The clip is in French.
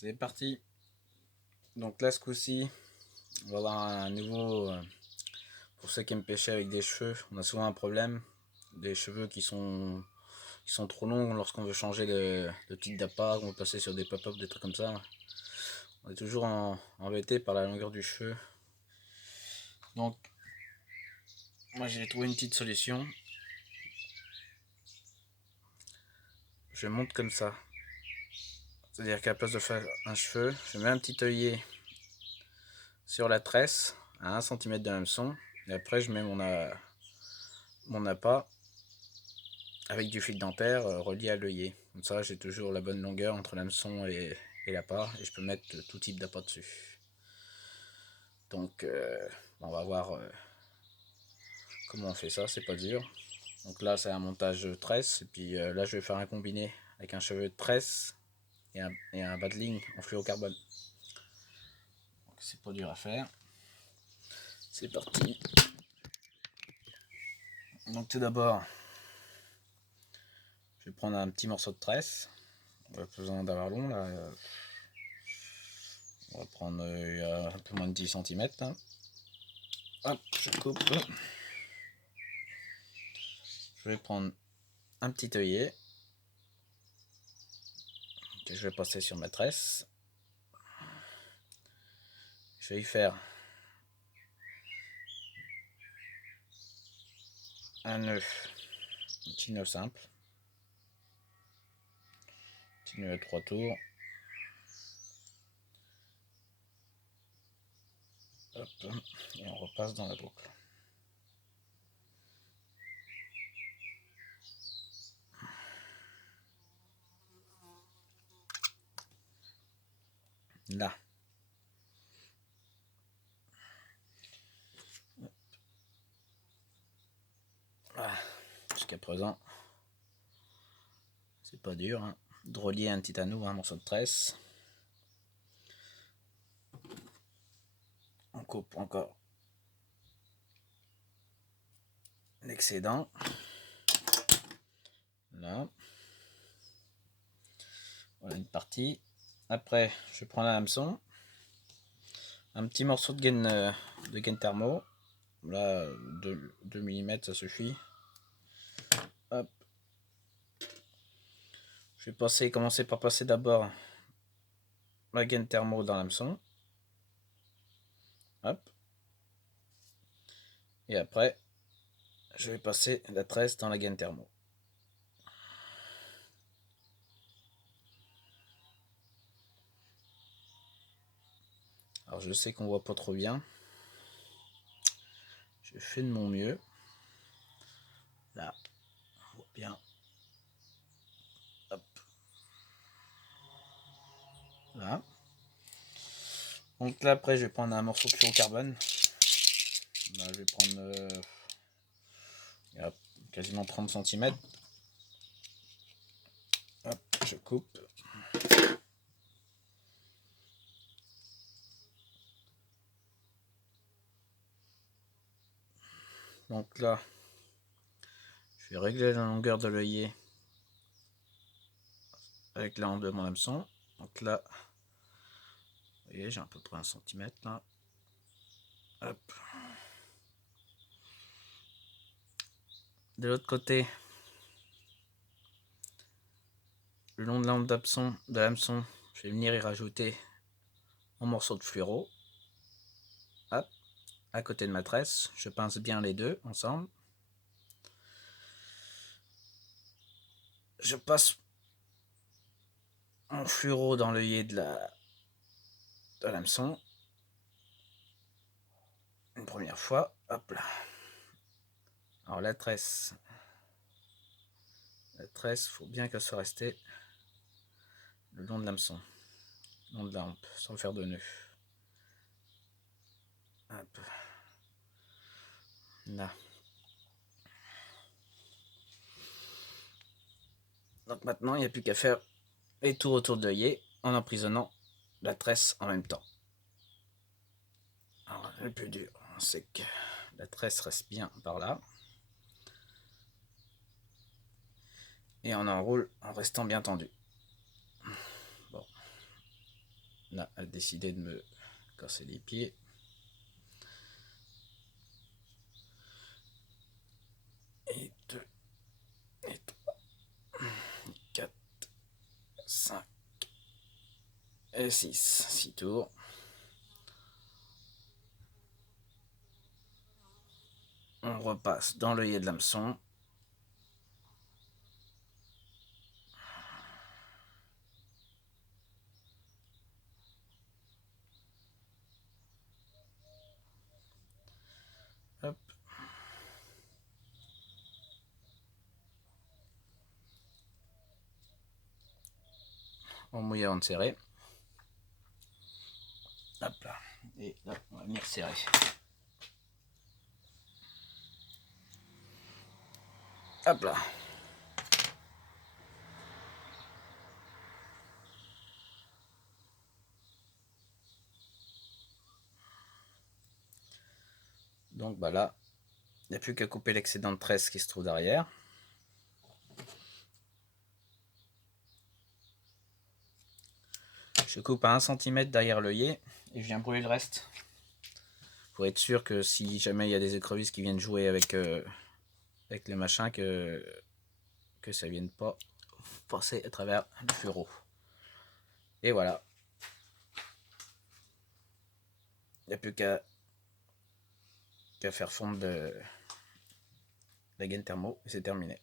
C'est parti. Donc là, ce coup-ci, on va avoir un nouveau. Pour ceux qui aiment pêcher avec des cheveux, on a souvent un problème. Des cheveux qui sont trop longs lorsqu'on veut changer de type d'appât, on veut passer sur des pop-up, des trucs comme ça. On est toujours embêté par la longueur du cheveu. Donc, moi j'ai trouvé une petite solution. Je monte comme ça. C'est-à-dire qu'à la place de faire un cheveu, je mets un petit œillet sur la tresse à 1 cm de hameçon. Et après, je mets mon appât avec du fil dentaire relié à l'œillet. Comme ça, j'ai toujours la bonne longueur entre l'hameçon et l'appât. Et je peux mettre tout type d'appât dessus. Donc, on va voir comment on fait ça. C'est pas dur. Donc là, c'est un montage de tresse. Et puis là, je vais faire un combiné avec un cheveu de tresse et un bas de ligne en fluorocarbone. Donc, c'est pas dur à faire. C'est parti. Donc tout d'abord, je vais prendre un petit morceau de tresse. On va pas besoin d'avoir long là. On va prendre un peu moins de 10 cm. Là. Hop, je coupe. Je vais prendre un petit œillet que je vais passer sur ma tresse. Je vais y faire un petit nœud simple. Petit nœud à 3 tours. Hop, et on repasse dans la boucle. Là. Voilà. Jusqu'à présent, c'est pas dur hein, de relier un petit anneau à un morceau de tresse. On coupe encore l'excédent. Là. Voilà une partie. Après, je prends la hameçon. Un petit morceau de gaine thermo. Là, 2 mm, ça suffit. Hop. Je vais commencer par passer d'abord la gaine thermo dans l'hameçon. Hop. Et après, je vais passer la tresse dans la gaine thermo. Alors je sais qu'on voit pas trop bien. Je fais de mon mieux. Là, on voit bien. Hop. Là. Donc là après je vais prendre un morceau de fluorocarbone. Là je vais prendre quasiment 30 cm. Hop, je coupe. Donc là, je vais régler la longueur de l'œillet avec la hampe de mon hameçon. Donc là, vous voyez, j'ai à peu près 1 cm là. Hop. De l'autre côté, le long de la hampe de l'hameçon, je vais venir y rajouter mon morceau de fluoro. Hop, à côté de ma tresse, je pince bien les deux ensemble. Je passe mon fluoro dans l'œillet de l'hameçon. Une première fois, hop là. Alors la tresse, faut bien qu'elle soit restée le long de l'hameçon, le long de la hampe, sans faire de nœud. Hop. Là. Donc maintenant, il n'y a plus qu'à faire les tours autour de l'œillet en emprisonnant la tresse en même temps. Alors, le plus dur, c'est que la tresse reste bien par là. Et on enroule en restant bien tendu. Bon. là a décidé de me casser les pieds. Et 2, et 3, 4, 5 et 6. 6 tours. On repasse dans l'œillet de l'hameçon. Hop. On mouille avant de serrer. Hop là. Et là, on va venir serrer. Hop là. Donc bah là, il n'y a plus qu'à couper l'excédent de tresse qui se trouve derrière. Je coupe à 1 cm derrière l'œillet et je viens brûler le reste. Pour être sûr que si jamais il y a des écrevisses qui viennent jouer avec les machins, que ça ne vienne pas passer à travers le fureau. Et voilà. Il n'y a plus qu'à faire fondre la gaine thermo et c'est terminé.